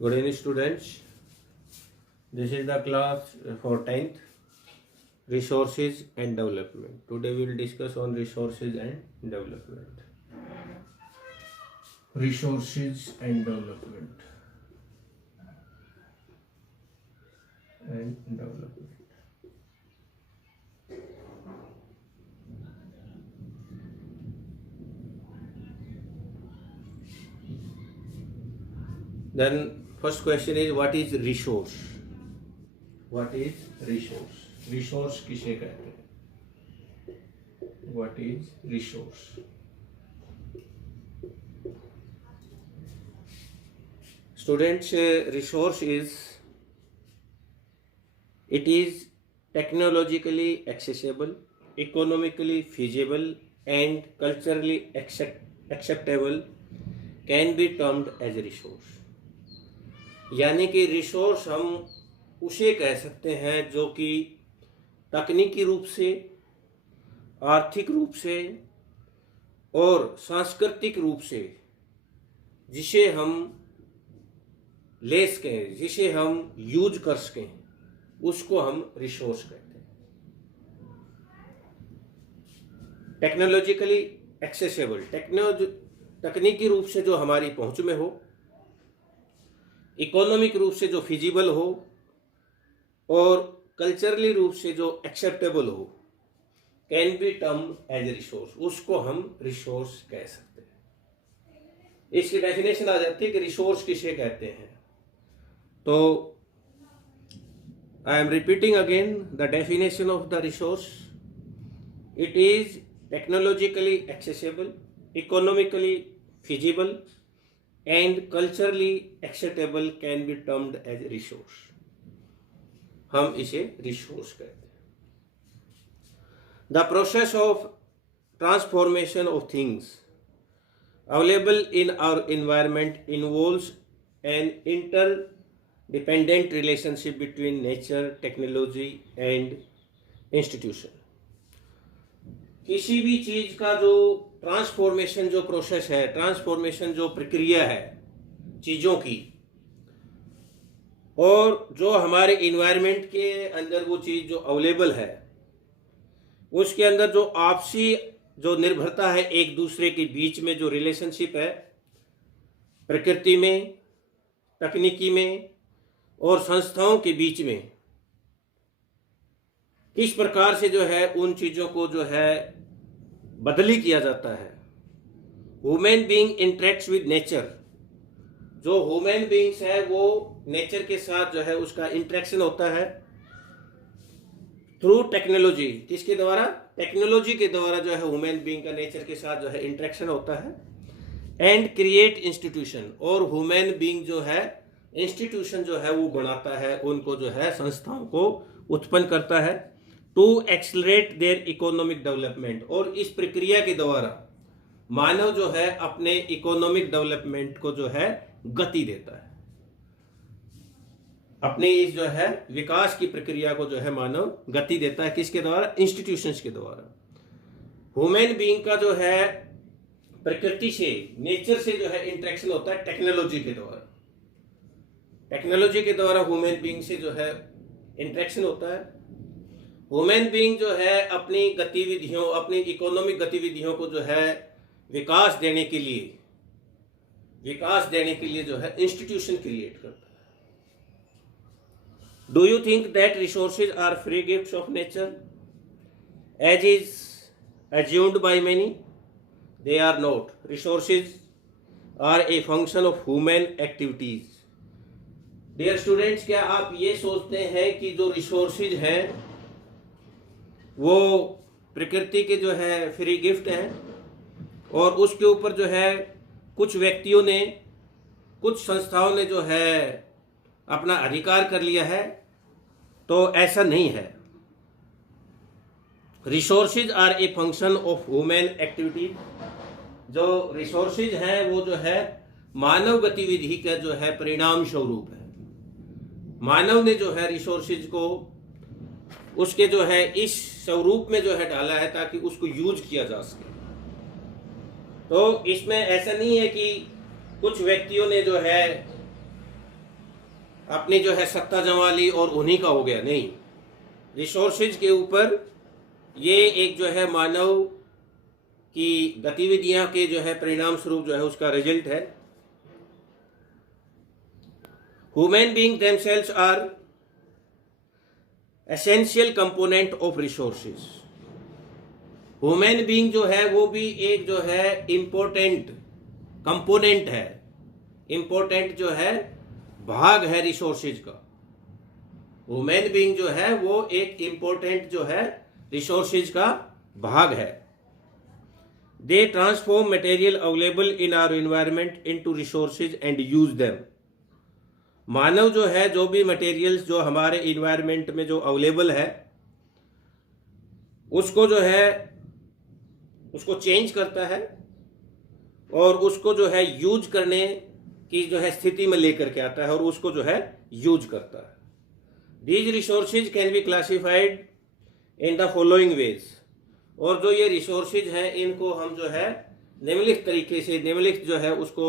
Good evening, students. This is the class for 10th, Resources and Development. Today we will discuss on resources and development. Resources and development. Then first question is, what is resource? What is resource? Resource किसे कहते हैं? What is resource? Students, resource is, it is technologically accessible, economically feasible and culturally acceptable, can be termed as a resource. यानी कि resource हम उसे कह सकते हैं जो कि तकनीकी रूप से, आर्थिक रूप से और सांस्कृतिक रूप से जिसे हम ले सकें, जिसे हम यूज कर सकें, उसको हम रिसोर्स कहते हैं. टेक्नोलॉजिकली एक्सेसिबल, तकनीकी रूप से जो हमारी पहुंच में हो, इकोनॉमिक रूप से जो फिजिबल हो और कल्चरली रूप से जो एक्सेप्टेबल हो, can be term as a resource, उसको हम रिसोर्स कह सकते हैं. इसकी डेफिनेशन आ जाती है कि रिसोर्स किसे कहते हैं. तो I am repeating again the definition of the resource. It is technologically accessible, economically feasible and culturally acceptable, can be termed as resource. हम इसे resource कहते हैं. The process of transformation of things available in our environment involves an interdependent relationship between nature, technology and institution. किसी भी चीज का जो transformation जो प्रोसेस है, ट्रांसफॉर्मेशन जो प्रक्रिया है चीज़ों की, और जो हमारे इन्वायरमेंट के अंदर वो चीज़ जो अवेलेबल है, उसके अंदर जो आपसी जो निर्भरता है एक दूसरे के बीच में, जो रिलेशनशिप है प्रकृति में, तकनीकी में और संस्थाओं के बीच में, किस प्रकार से जो है उन चीज़ों को जो है बदली किया जाता है. Human being interacts with nature. जो ह्यूमन बीइंग्स है वो नेचर के साथ जो है उसका इंटरेक्शन होता है थ्रू टेक्नोलॉजी. किसके द्वारा? टेक्नोलॉजी के द्वारा जो है ह्यूमन बीइंग का नेचर के साथ जो है इंटरेक्शन होता है. And create institution. और ह्यूमन बीइंग जो है इंस्टीट्यूशन जो है वो बनाता है, उनको जो है संस्थाओं को उत्पन्न करता है to accelerate their economic development. और इस प्रक्रिया के द्वारा मानव जो है अपने इकोनॉमिक डेवलपमेंट को जो है गति देता है. अपने इस जो है विकास की प्रक्रिया को जो है मानव गति देता है. किसके द्वारा? इंस्टीट्यूशंस के द्वारा. ह्यूमन बीइंग का जो है प्रकृति से, नेचर से जो है इंटरेक्शन होता है टेक्नोलॉजी के द्वारा. टेक्नोलॉजी के द्वारा ह्यूमन बीइंग से जो है इंटरेक्शन होता है. ह्यूमन बीइंग जो है अपनी गतिविधियों, अपनी इकोनॉमिक गतिविधियों को जो है विकास देने के लिए जो है इंस्टीट्यूशन क्रिएट करता है. Do you think that resources are free gifts of nature as is assumed by many? They are not. Resources are a function of human activities. Dear students, क्या आप ये सोचते हैं कि जो रिसोर्सेज हैं वो प्रकृति के जो है फ्री गिफ्ट हैं और उसके ऊपर जो है कुछ व्यक्तियों ने, कुछ संस्थाओं ने जो है अपना अधिकार कर लिया है? तो ऐसा नहीं है. Resources are a function of human activity. जो रिसोर्सेज हैं वो जो है मानव गतिविधि का जो है परिणाम स्वरूप है. मानव ने जो है रिसोर्सेज को उसके जो है इस स्वरूप में जो है डाला है ताकि उसको यूज किया जा सके. तो इसमें ऐसा नहीं है कि कुछ व्यक्तियों ने जो है अपनी जो है सत्ता जमा ली और उन्हीं का हो गया, नहीं। रिसोर्सेज के ऊपर ये एक जो है मानव की गतिविधियां के जो है परिणाम स्वरूप जो है उसका रिजल्ट है। Human being themselves are essential component of resources. Human being जो है वो भी एक जो है इंपॉर्टेंट कंपोनेंट है, इंपॉर्टेंट जो है भाग है रिसोर्सेज का। ह्यूमन बीइंग जो है वो एक इंपॉर्टेंट जो है रिसोर्सेज का भाग है। They transform material available in our environment into resources and use them. मानव जो है जो भी मटेरियल्स जो हमारे इन्वायरमेंट में जो अवेलेबल है उसको जो है उसको चेंज करता है और उसको जो है यूज करने की जो है स्थिति में लेकर के आता है और उसको जो है यूज करता है। These resources can be classified in the following veg. और जो ये रिसोर्सेज हैं इनको हम जो है निम्नलिखित तरीके से, निम्नलिखित जो है उसको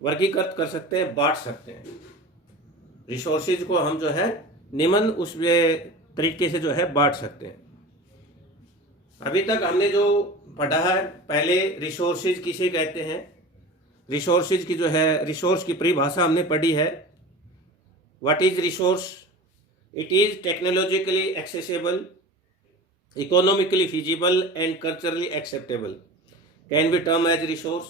वर्गीकृत कर सकते हैं, बांट सकते हैं। रिसोर्सेज को हम जो है निम्न उस तरीके से जो है बांट सकते हैं। अभी तक हमने जो पढ़ा है, पहले रिसोर्सेज किसे कहते हैं, रिसोर्सेज की जो है रिसोर्स की परिभाषा हमने पढ़ी है। What is resource? It is technologically accessible, economically feasible and culturally acceptable, can be term as resource.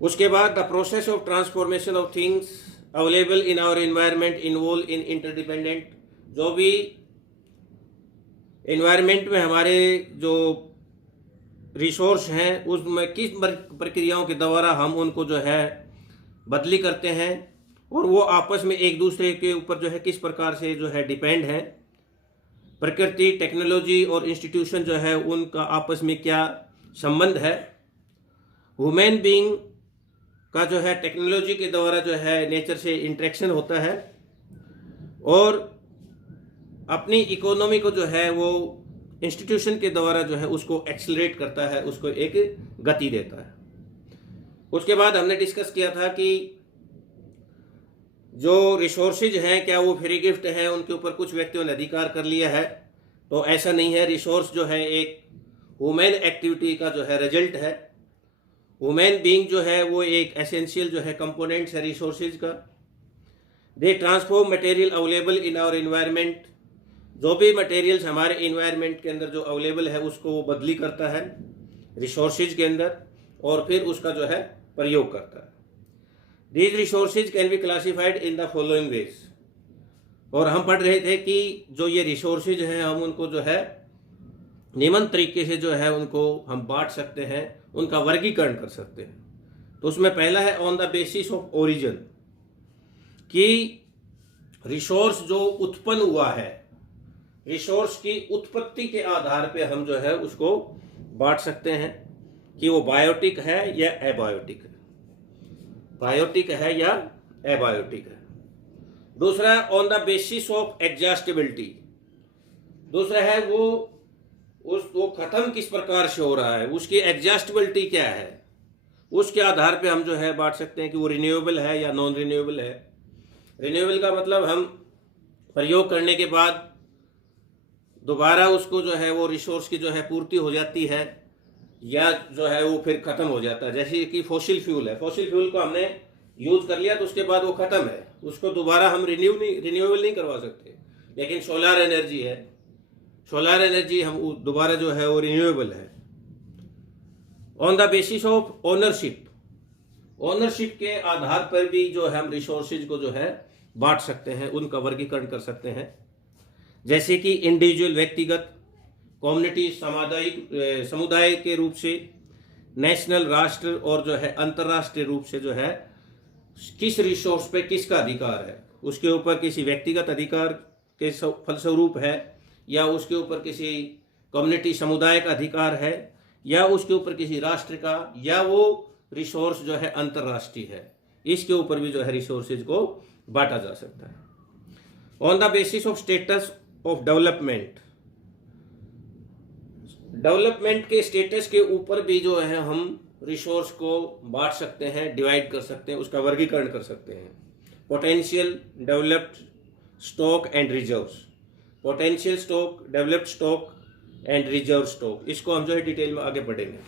उसके बाद the process of transformation of things available in our environment involve in interdependent. जो भी environment में हमारे जो resource हैं उसमें किस प्रक्रियाओं के द्वारा हम उनको जो है बदली करते हैं और वो आपस में एक दूसरे के ऊपर जो है किस प्रकार से जो है डिपेंड है। प्रकृति, टेक्नोलॉजी और इंस्टीट्यूशन जो है उनका आपस में क्या संबंध है। ह्यूमन बीइंग का जो है टेक्नोलॉजी के द्वारा जो है नेचर से इंटरेक्शन होता है और अपनी इकोनॉमी को जो है वो इंस्टीट्यूशन के द्वारा जो है उसको एक्सेलरेट करता है, उसको एक गति देता है। उसके बाद हमने डिस्कस किया था कि जो रिसोर्सेज हैं क्या वो फ्री गिफ्ट हैं, उनके ऊपर कुछ व्यक्तियों ने अधिकार कर लिया है, तो ऐसा नहीं है। रिसोर्स जो है एक ह्यूमन एक्टिविटी का जो है रिजल्ट है। ह्यूमन बीइंग जो है वो एक एसेंशियल जो है कंपोनेंट्स है रिसोर्सेज का। They transform material available in our environment. जो भी मटेरियल्स हमारे एनवायरनमेंट के अंदर जो अवेलेबल है उसको वो बदली करता है रिसोर्सेज के अंदर और फिर उसका जो है प्रयोग करता है। These resources can be classified in the following veg. और हम पढ़ रहे थे कि जो ये रिसोर्सेज हैं हम उनको जो है निम्न तरीके से जो है उनको हम बांट सकते हैं, उनका वर्गीकरण कर सकते हैं। तो उसमें पहला है on the basis of origin, कि रिसोर्स जो उत्पन्न हुआ है, रिसोर्स की उत्पत्ति के आधार पे हम जो है उसको बांट सकते हैं कि वो बायोटिक है या एबायोटिक है, बायोटिक है या एबायोटिक है। दूसरा on the basis of exhaustibility, दूसरा है वो खत्म किस प्रकार से हो रहा है, उसकी एग्जॉस्टिबिलिटी क्या है, उसके आधार पे हम जो है बांट सकते हैं कि वो रिन्यूएबल है या नॉन रिन्यूएबल है। रिन्यूएबल का मतलब हम प्रयोग करने के बाद दोबारा उसको जो है वो रिसोर्स की जो है पूर्ति हो जाती है या जो है वो फिर खत्म हो जाता है। जैसे कि फॉसिल फ्यूल है, फॉसिल फ्यूल को हमने यूज कर लिया तो उसके बाद वो खत्म है, उसको दोबारा हम रिन्यूएबल नहीं करवा सकते। लेकिन सोलर एनर्जी है, सोलर एनर्जी हम दोबारा जो है वो रिन्यूएबल है। On the basis of ownership, ownership के आधार पर भी जो है हम रिसोर्सेज को जो है बांट सकते हैं, उनका वर्गीकरण कर सकते हैं। जैसे कि इंडिविजुअल व्यक्तिगत, कम्युनिटी सामुदायिक समुदाय के रूप से, नेशनल राष्ट्र और जो है अंतर्राष्ट्रीय रूप से जो है किस रिसोर्स पे किसका अधिकार है, उसके ऊपर किसी व्यक्तिगत अधिकार के फलस्वरूप है या उसके ऊपर किसी कम्युनिटी समुदाय का अधिकार है या उसके ऊपर किसी राष्ट्र का, या वो रिसोर्स जो है अंतर्राष्ट्रीय है, इसके ऊपर भी जो है रिसोर्सेज को बांटा जा सकता है। On the basis of status of development, development के स्टेटस के ऊपर भी जो है हम रिसोर्स को बांट सकते हैं, डिवाइड कर सकते हैं, उसका वर्गीकरण कर सकते हैं। Potential, developed stock and reserves. Potential stock, developed stock and reserve stock, इसको हम जो है डिटेल में आगे पढ़ेंगे।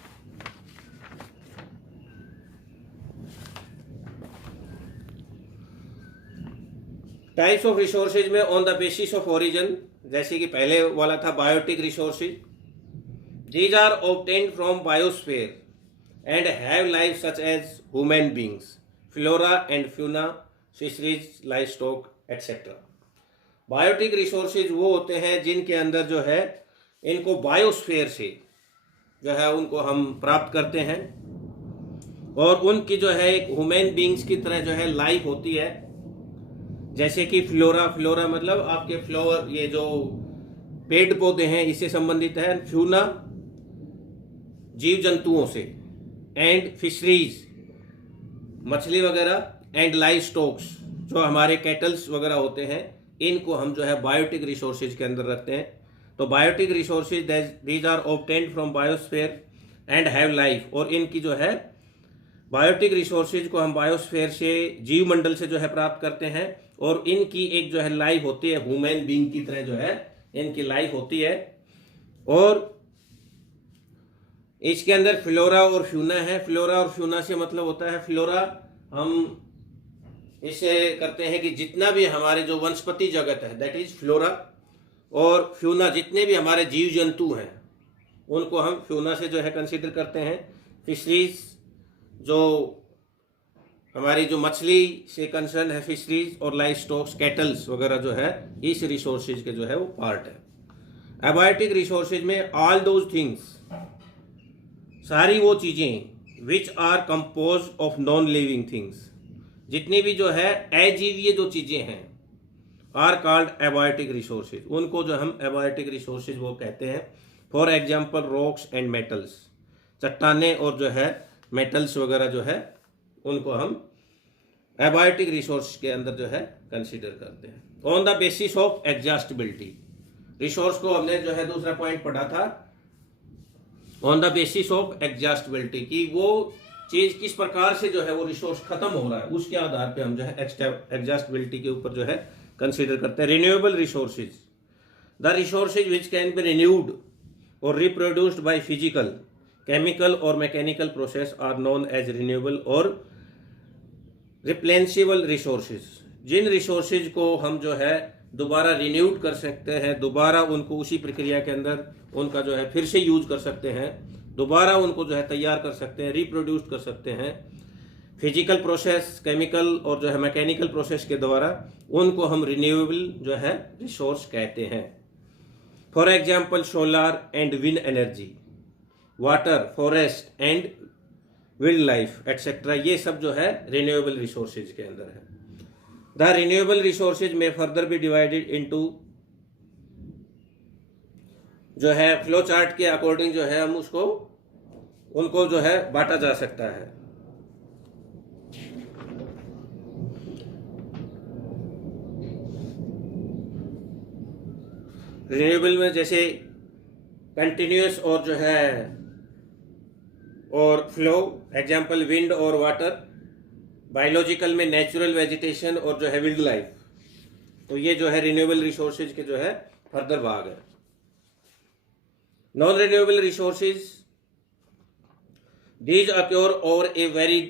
टाइप्स ऑफ रिसोर्सेज में on the basis of origin, जैसे कि पहले वाला था biotic resources, these are obtained from biosphere and have life such as human beings, flora and fauna, fisheries, life stock etcetera. Biotic resources वो होते हैं जिनके अंदर जो है इनको बायोस्फीयर से जो है उनको हम प्राप्त करते हैं, और उनकी जो है एक ह्यूमन बींग्स की तरह जो है लाइफ होती है। जैसे कि फ्लोरा, फ्लोरा मतलब आपके फ्लावर, ये जो पेड़ पौधे हैं इससे संबंधित है। फ्यूना जीव जंतुओं से, एंड फिशरीज मछली वगैरह, एंड लाइफ स्टॉक्स जो हमारे कैटल्स वगैरह होते हैं, इनको हम जो है बायोटिक रिसोर्सेज के अंदर रखते हैं। तो biotic resources these are obtained from biosphere and have life, और इनकी जो है बायोटिक रिसोर्सेज को हम बायोस्फीयर से, जीव मंडल से जो है प्राप्त करते हैं, और इनकी एक जो है लाइफ होती है ह्यूमन बीइंग की तरह जो है इनकी लाइफ होती है। और इसके अंदर फ्लोरा और फ्यूना है। फ्लोरा और फ्यूना से मतलब होता है, फ्लोरा हम इसे करते हैं कि जितना भी हमारे जो वनस्पति जगत है दैट इज फ्लोरा, और फ्यूना जितने भी हमारे जीव जंतु हैं उनको हम फ्यूना से जो है कंसीडर करते हैं। फिशरीज जो हमारी जो मछली से कंसर्न है फिशरीज, और लाइफ स्टॉक्स, कैटल्स वगैरह जो है इस रिसोर्सेज के जो है वो पार्ट है। एबायोटिक रिसोर्सेज में ऑल दोज थिंग्स, सारी वो चीजें which are compose of non living things, जितनी भी जो है अजीवीय जो चीजें हैं, आर कॉल्ड एबायोटिक रिसोर्सेज, उनको जो हम एबायोटिक रिसोर्सेज वो कहते हैं। For example rocks and metals, चट्टाने और जो है मेटल्स वगैरह जो है उनको हम एबायोटिक रिसोर्स के अंदर जो है कंसीडर करते हैं। On the basis of exhaustibility, resource को हमने जो है दूसरा पॉइंट पढ़ा था, on the basis of exhaustibility, कि वो चीज किस प्रकार से जो है वो रिसोर्स खत्म हो रहा है, उसके आधार पे हम जो है एग्जॉस्टिबिलिटी के ऊपर जो है कंसीडर करते हैं। Renewable resources, the resources which can be renewed और रिप्रोड्यूस्ड बाय फिजिकल, केमिकल और mechanical process are known as renewable और रिप्लेनिशेबल रिसोर्सेज। जिन रिसोर्सेज को हम जो है दोबारा रिन्यूड कर सकते हैं, दोबारा उनको उसी प्रक्रिया के अंदर उनका जो है फिर से यूज कर सकते हैं, दोबारा उनको जो है तैयार कर सकते हैं, रिप्रोड्यूस कर सकते हैं फिजिकल प्रोसेस, केमिकल और जो है मैकेनिकल प्रोसेस के द्वारा, उनको हम रिन्यूएबल जो है रिसोर्स कहते हैं। For example solar and wind energy, water, forest and wild life etcetera, ये सब जो है रिन्यूएबल रिसोर्सेज के अंदर है। द रिन्यूएबल रिसोर्सेज में फर्दर बी डिवाइडेड इनटू, जो है फ्लो चार्ट के अकॉर्डिंग जो है हम उसको उनको जो है बांटा जा सकता है। रिन्यूएबल में जैसे कंटिन्यूअस और जो है और फ्लो, एग्जाम्पल विंड और वाटर। बायोलॉजिकल में नेचुरल वेजिटेशन और जो है वाइल्ड लाइफ, तो ये जो है रिन्यूएबल रिसोर्सेज के जो है फर्दर भाग है। Non renewable resources, these acquire over a very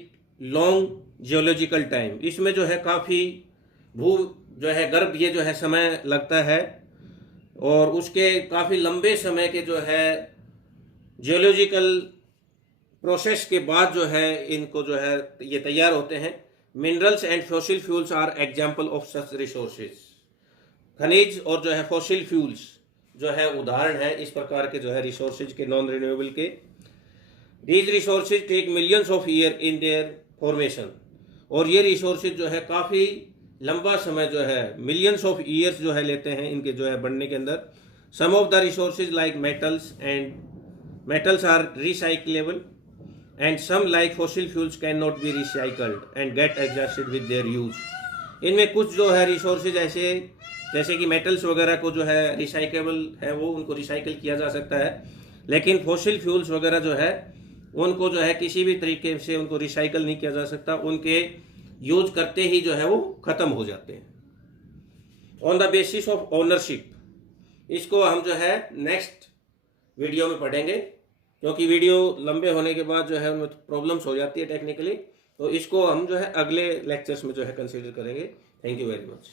long geological time, इसमें जो है काफ़ी भू जो है गर्भ ये जो है समय लगता है, और उसके काफ़ी लंबे समय के जो है जियोलॉजिकल प्रोसेस के बाद जो है इनको जो है ये तैयार होते हैं। Minerals and fossil fuels are example of such resources, खनिज और जो है फॉसिल फ्यूल्स जो है उदाहरण है इस प्रकार के जो है रिसोर्सेज के, नॉन रिन्यूएबल के। These resources take millions of year in their formation, और ये रिसोर्सेज जो है काफ़ी लंबा समय जो है मिलियंस ऑफ ईयर्स जो है लेते हैं इनके जो है बनने के अंदर। Some of the resources like metals and metals are recyclable and some like fossil fuels can not be recycled and get exhausted with their use. इनमें कुछ जो है रिसोर्सेज ऐसे, जैसे कि मेटल्स वगैरह को जो है रिसाइकेबल है वो उनको रिसाइकल किया जा सकता है, लेकिन फॉसिल फ्यूल्स वगैरह जो है उनको जो है किसी भी तरीके से उनको रिसाइकल नहीं किया जा सकता। उनके यूज करते ही जो है वो ख़त्म हो जाते हैं। On the basis of ownership, इसको हम जो है नेक्स्ट वीडियो में पढ़ेंगे, क्योंकि वीडियो लंबे होने के बाद जो है उनमें प्रॉब्लम्स हो जाती है टेक्निकली, तो इसको हम जो है अगले लेक्चर्स में जो है कंसीडर करेंगे। Thank you very much.